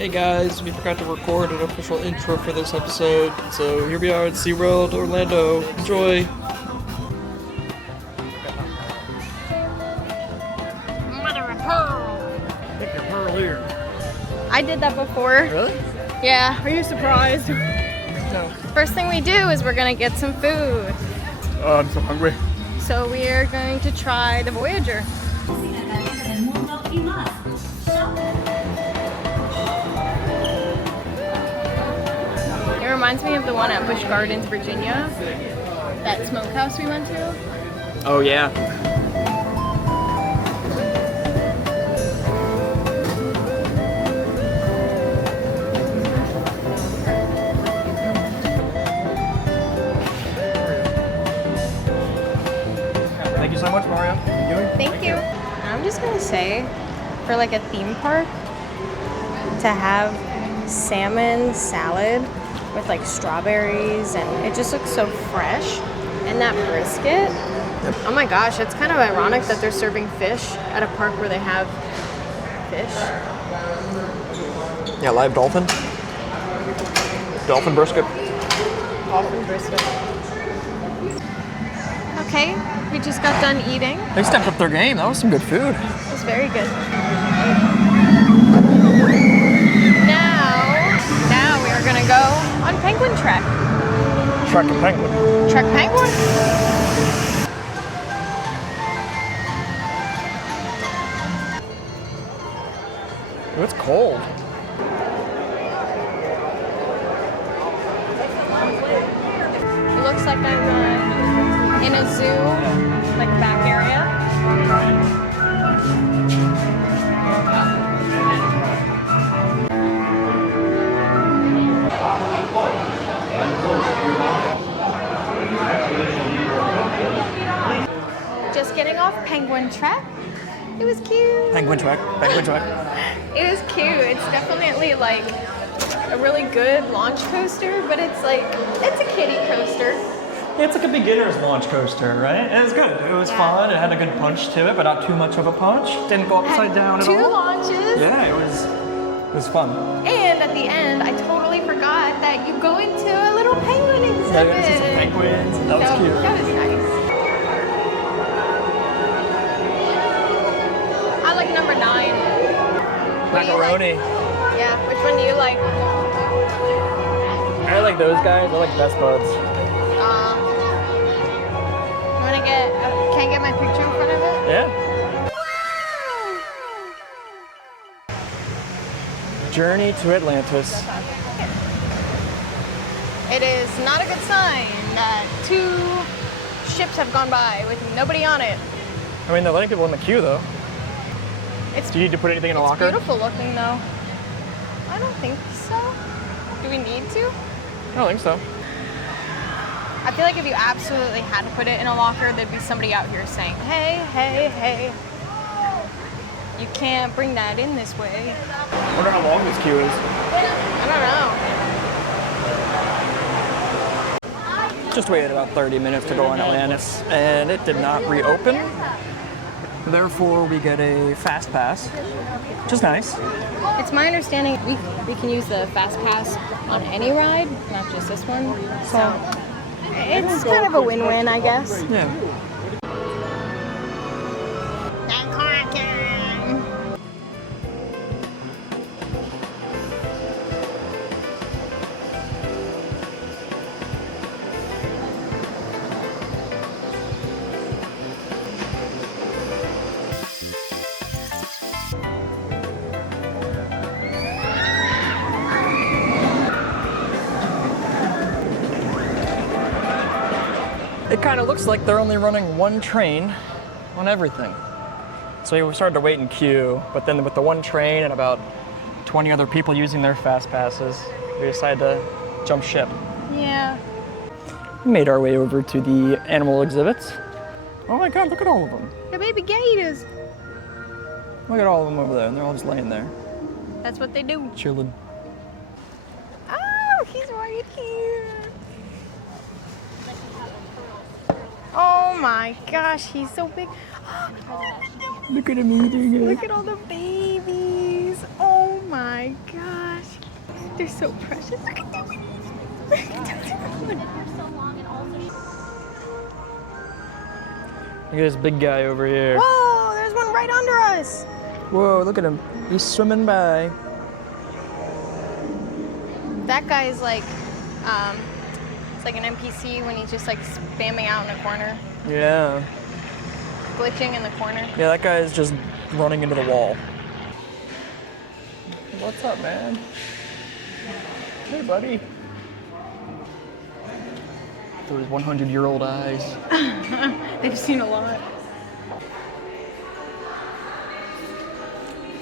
Hey guys, we forgot to record an official intro for this episode, so here we are at SeaWorld Orlando. Enjoy! Mother of pearl! Pick your pearl here. I did that before. Really? Yeah, are you surprised? No. First thing we do is we're gonna get some food. I'm so hungry. So we are going to try the Voyager. It reminds me of the one at Busch Gardens, Virginia. That smokehouse we went to. Oh yeah. Thank you so much, Mario. Thank you. I'm just gonna say, for like a theme park, to have salmon salad with like strawberries, and it just looks so fresh. And that brisket. Oh my gosh, it's kind of ironic that they're serving fish at a park where they have fish. Yeah, live dolphin. Dolphin brisket. Dolphin brisket. Okay, we just got done eating. They stepped up their game. That was some good food. It was very good. Now we are gonna go on Penguin Trek. Trek and penguin. Trek Penguin? Ooh, it's cold. It looks like I'm in a zoo, like back area. Just getting off Penguin Trek. It was cute. Penguin Trek. Penguin Trek. It was cute. It's definitely like a really good launch coaster, but it's a kiddie coaster. Yeah, it's like a beginner's launch coaster, right? It was good. It was fun. It had a good punch to it, but not too much of a punch. Didn't go upside down at all. Two launches. Yeah, it was fun. And at the end, I totally forgot that you go into a little penguin exhibit. Yeah, you see some penguins. That was cute. That was nice. I like number 9. What do you like? Macaroni. Yeah, which one do you like? I like those guys. I like Best Buds. Can I get my picture in front of it? Yeah. Journey to Atlantis. It is not a good sign that 2 ships have gone by with nobody on it. I mean, they're letting people in the queue, though. Do you need to put anything in a locker? It's beautiful looking, though. I don't think so. Do we need to? I don't think so. I feel like if you absolutely had to put it in a locker, there'd be somebody out here saying, hey, hey, hey, you can't bring that in this way. I wonder how long this queue is. I don't know. Just waited about 30 minutes to go on Atlantis, and it did not reopen. Therefore, we get a fast pass, which is nice. It's my understanding we can use the fast pass on any ride, not just this one. So it's kind of a win-win, I guess. Yeah. It kind of looks like they're only running one train on everything. So we started to wait in queue, but then with the one train and about 20 other people using their fast passes, we decided to jump ship. Yeah. We made our way over to the animal exhibits. Oh my God, look at all of them. The baby gators. Look at all of them over there, and they're all just laying there, That's what they do. chilling. Oh, he's right here. Oh my gosh, he's so big. Look at him eating it. Look at all the babies. Oh my gosh. They're so precious. Look at that one. Look at that one. Look at this big guy over here. Whoa, there's one right under us. Whoa, look at him. He's swimming by. That guy is like, it's like an NPC when he's just like spamming out in the corner, Yeah. glitching in the corner. Yeah, that guy is just running into the wall. What's up, man? Hey, buddy. Those 100-year-old eyes. They've seen a lot.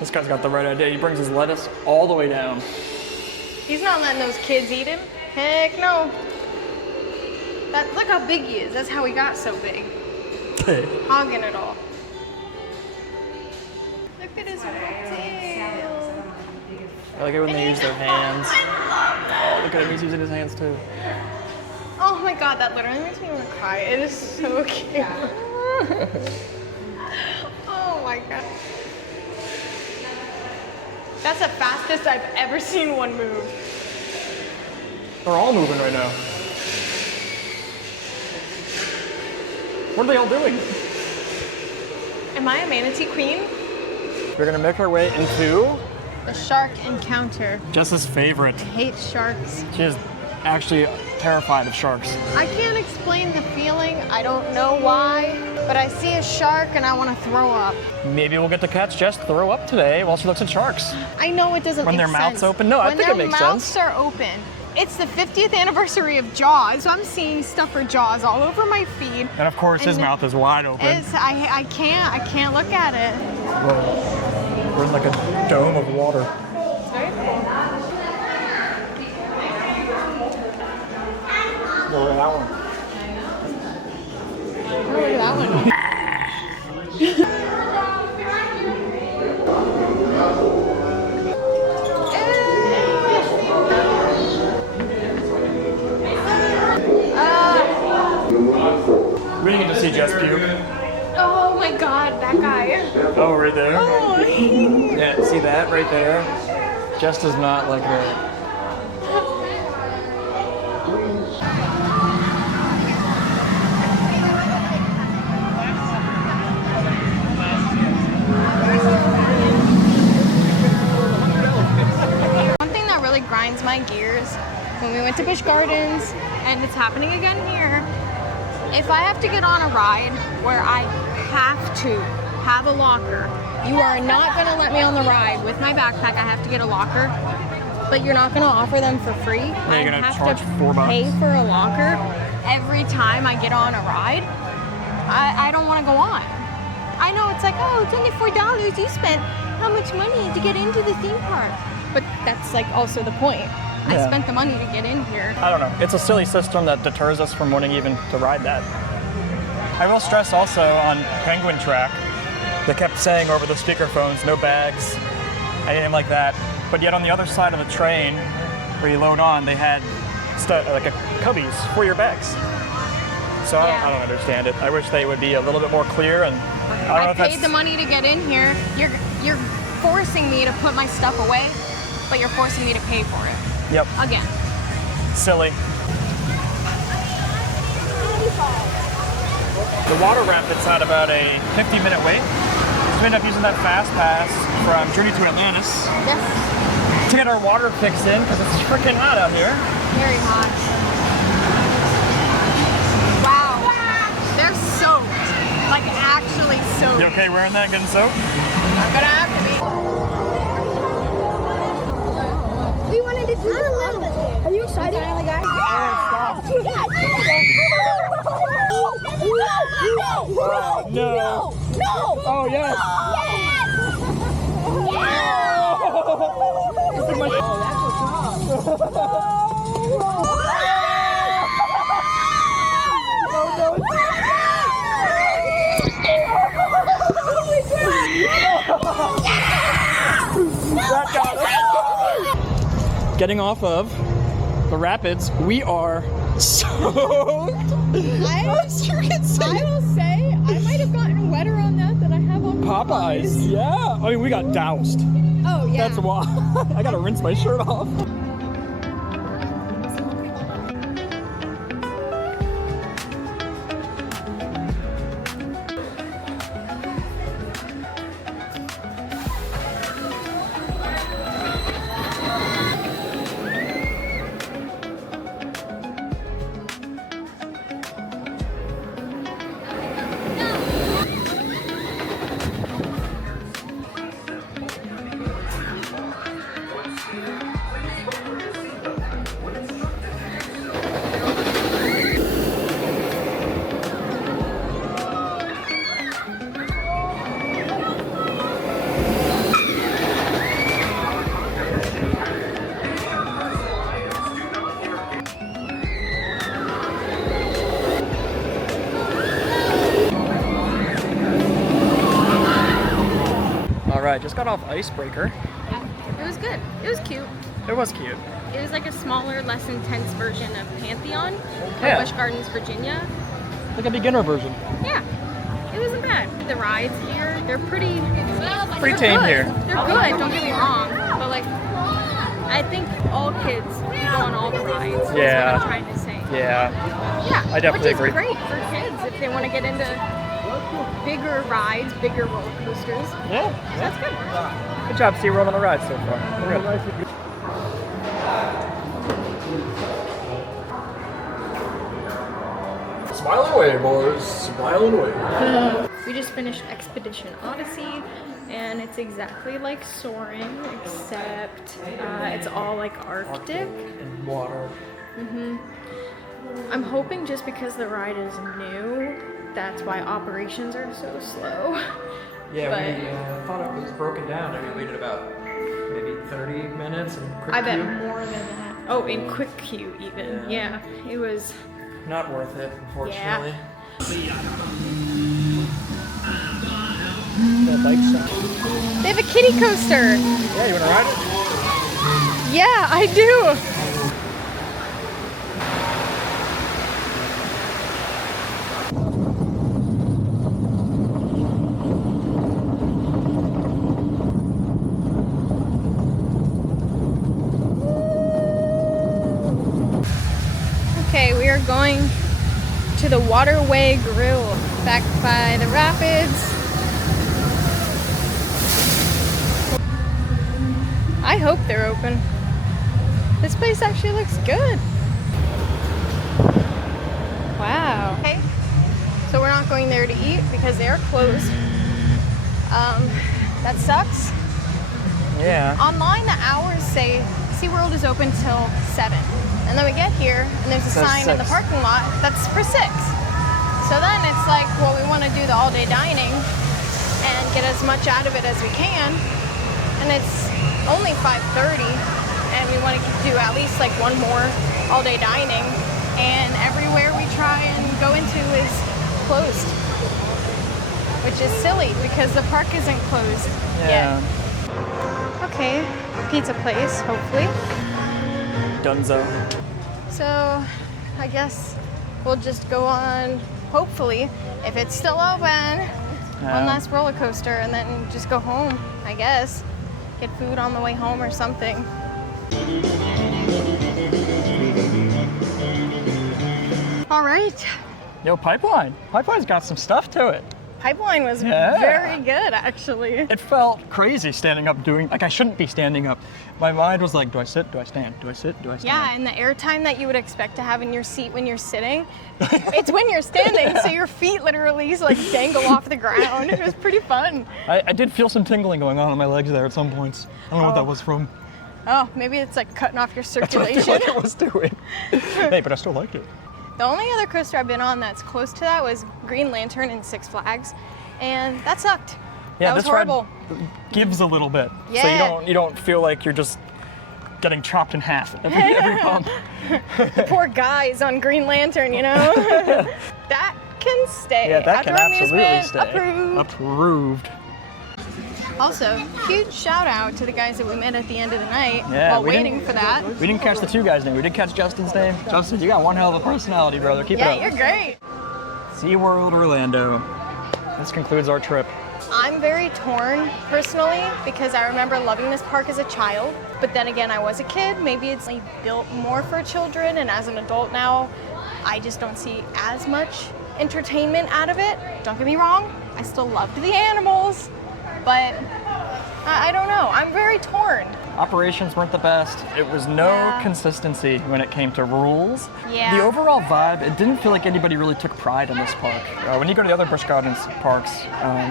This guy's got the right idea. He brings his lettuce all the way down. He's not letting those kids eat him. Heck no. Look how big he is. That's how he got so big. Hogging it all. Look at his tail. I like it when they use their hands. Oh, look at him. He's using his hands too. Oh my god, that literally makes me want to cry. It is so cute. Oh my god. That's the fastest I've ever seen one move. They're all moving right now. What are they all doing? Am I a manatee queen? We're gonna make our way into The shark encounter. Jess's favorite. I hate sharks. She is actually terrified of sharks. I can't explain the feeling. I don't know why, but I see a shark and I want to throw up. Maybe we'll get to catch Jess throw up today while she looks at sharks. I know it doesn't When make their sense. mouths open? No, I think it makes When their mouths sense. are open. It's the 50th anniversary of Jaws, so I'm seeing stuff for Jaws all over my feed. And of course, his And mouth is wide open. I can't look at it. Whoa. We're in like a dome of water. It's very cool. Look at that one. Oh, look at that one. We didn't get to see Jess puke. Oh my god, that guy. Oh, right there. Oh. Yeah, see that right there? Jess does not like that. One thing that really grinds my gears when we went to Busch Gardens, and it's happening again here, if I have to get on a ride where I have to have a locker, you are not going to let me on the ride with my backpack. I have to get a locker, but you're not going to offer them for free. Yeah, you're going to I charge have to $4. pay for a locker every time I get on a ride. I don't want to go on. I know it's like, oh, it's only $4 you spent. How much money to get into the theme park? But that's like also the point. I Yeah. spent the money to get in here. I don't know. It's a silly system that deters us from wanting even to ride that. I will stress also on Penguin Track, they kept saying over the speakerphones, no bags, anything like that. But yet on the other side of the train, where you load on, they had like a cubbies for your bags. So Yeah. I don't understand it. I wish they would be a little bit more clear. And I don't know I if paid that's the money to get in here. You're forcing me to put my stuff away, but you're forcing me to pay for it. Yep, Again. silly. The water rapids had about a 50-minute wait. So we ended up using that fast pass from Journey to Atlantis Yes. to get our water fixed in because it's freaking hot out here. Very hot. Wow. They're soaked. Like actually soaked. You okay wearing that, getting soaked? I'm gonna have to be. We wanted to do the little bit. Are you excited? Finally, guys. No. No! Oh, yes. That got us. Getting off of the rapids, we are soaked. I will say I might have gotten wetter on that than I have on Popeyes, yeah. I mean, we got doused. Oh yeah. That's why. I gotta rinse my shirt off. got off Icebreaker. It was good. It was cute. It was cute. It was like a smaller, less intense version of Pantheon, Yeah. Busch Gardens, Virginia. Like a beginner version. Yeah, it wasn't bad. The rides here, they're pretty tame good. here. They're good, don't get me wrong. But like, I think all kids go on all the rides. Yeah. Is what I'm trying to say. Yeah. Yeah, I definitely agree. Which is great for kids if they want to get into bigger rides, bigger roller coasters. Yeah. So that's good. Good job, SeaWorld on the ride so far. We're good. Smiling away, boys. Smiling away. We just finished Expedition Odyssey, and it's exactly like Soaring, except it's all like Arctic. And water. I'm hoping just because the ride is new, that's why operations are so slow. Yeah, But- we thought it was broken down and we waited about maybe 30 minutes in quick I bet queue. more than that. Oh, in quick queue even. Yeah, it was. Not worth it, unfortunately. That bike stop. They have a kiddie coaster. Yeah, you wanna ride it? Yeah, I do. Okay, we are going to the Waterway Grill back by the rapids. I hope they're open. This place actually looks good. Wow. Okay, so we're not going there to eat because they are closed. That sucks. Yeah. Online, the hours say SeaWorld is open till 7. And then we get here, and there's a Says sign in the 6. parking lot that's for 6. So then it's like, well, we want to do the all-day dining and get as much out of it as we can. And it's only 5:30, and we want to do at least like one more all-day dining. And everywhere we try and go into is closed, which is silly because the park isn't closed Yeah. yet. Okay, pizza place, hopefully. Dunzo. So I guess we'll just go on, hopefully, if it's still open, one last roller coaster and then just go home, I guess. Get food on the way home or something. All right, Yo, Pipeline. Pipeline's got some stuff to it. Pipeline was Yeah. very good, actually. It felt crazy standing up doing, like I shouldn't be standing up. My mind was like, do I sit, do I stand, do I sit, do I stand? Yeah, and the airtime that you would expect to have in your seat when you're sitting, it's when you're standing, so your feet literally like dangle off the ground. It was pretty fun. I did feel some tingling going on in my legs there at some points. I don't know what that Oh. was from. Oh, maybe it's like cutting off your That's what I feel circulation. like it was doing. Hey, but I still liked it. The only other coaster I've been on that's close to that was Green Lantern in Six Flags, and that sucked. Yeah, that was this horrible. ride gives a little bit. So Yeah. you don't feel like you're just getting chopped in half every pump. The poor guys on Green Lantern, you know? That can stay. Yeah, that can Outdoor absolutely Amusement, stay. Approved. Approved. Also, huge shout out to the guys that we met at the end of the night Yeah, while we didn't- waiting for that. We didn't catch the two guys' name. We did catch Justin's name. Justin, you got one hell of a personality, brother. Keep Yeah, it you're up. great. SeaWorld Orlando. This concludes our trip. I'm very torn personally because I remember loving this park as a child, but then again, I was a kid. Maybe it's like built more for children, and as an adult now, I just don't see as much entertainment out of it. Don't get me wrong, I still loved the animals, but I don't know. I'm very torn. Operations weren't the best. It was no Yeah. consistency when it came to rules. Yeah. The overall vibe, it didn't feel like anybody really took pride in this park. When you go to the other Busch Gardens parks,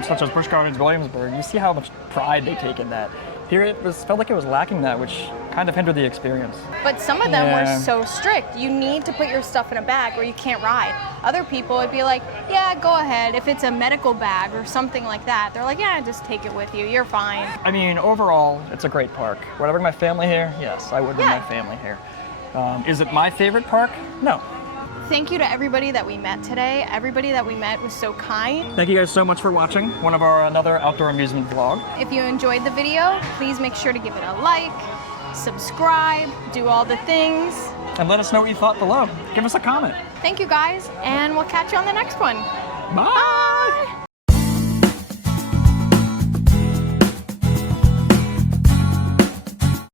such as Busch Gardens Williamsburg, you see how much pride they take in that. Here it felt like it was lacking that, which kind of hindered the experience. But some of them Yeah. were so strict. You need to put your stuff in a bag or you can't ride. Other people would be like, yeah, go ahead. If it's a medical bag or something like that, they're like, yeah, just take it with you. You're fine. I mean, overall, it's a great park. Would I bring my family here? Yes, I would bring Yeah. my family here. Is it my favorite park? No. Thank you to everybody that we met today. Everybody that we met was so kind. Thank you guys so much for watching one of our another outdoor amusement vlog. If you enjoyed the video, please make sure to give it a like, subscribe, do all the things. And let us know what you thought below. Give us a comment. Thank you guys, and we'll catch you on the next one. Bye.